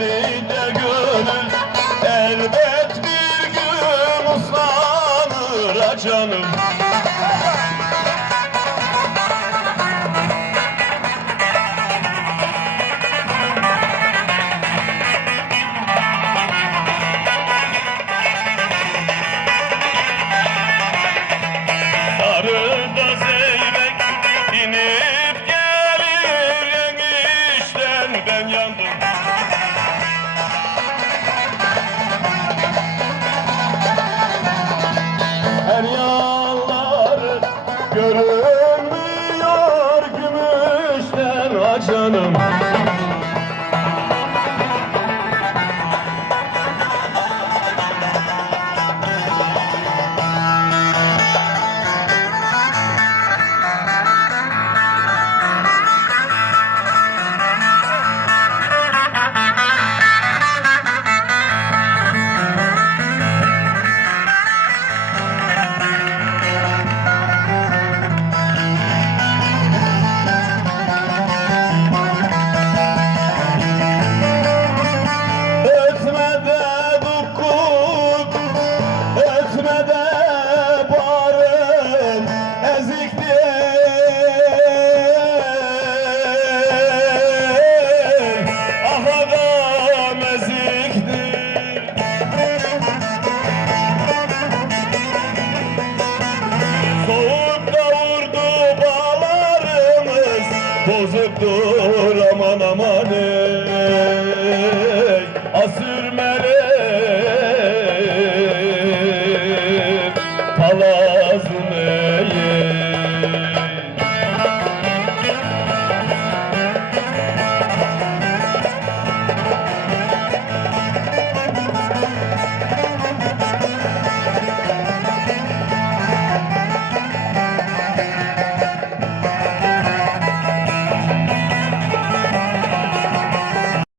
Gelince gönül elbet bir gün ıslanır ha canım Ajana dur aman aman ey Asıl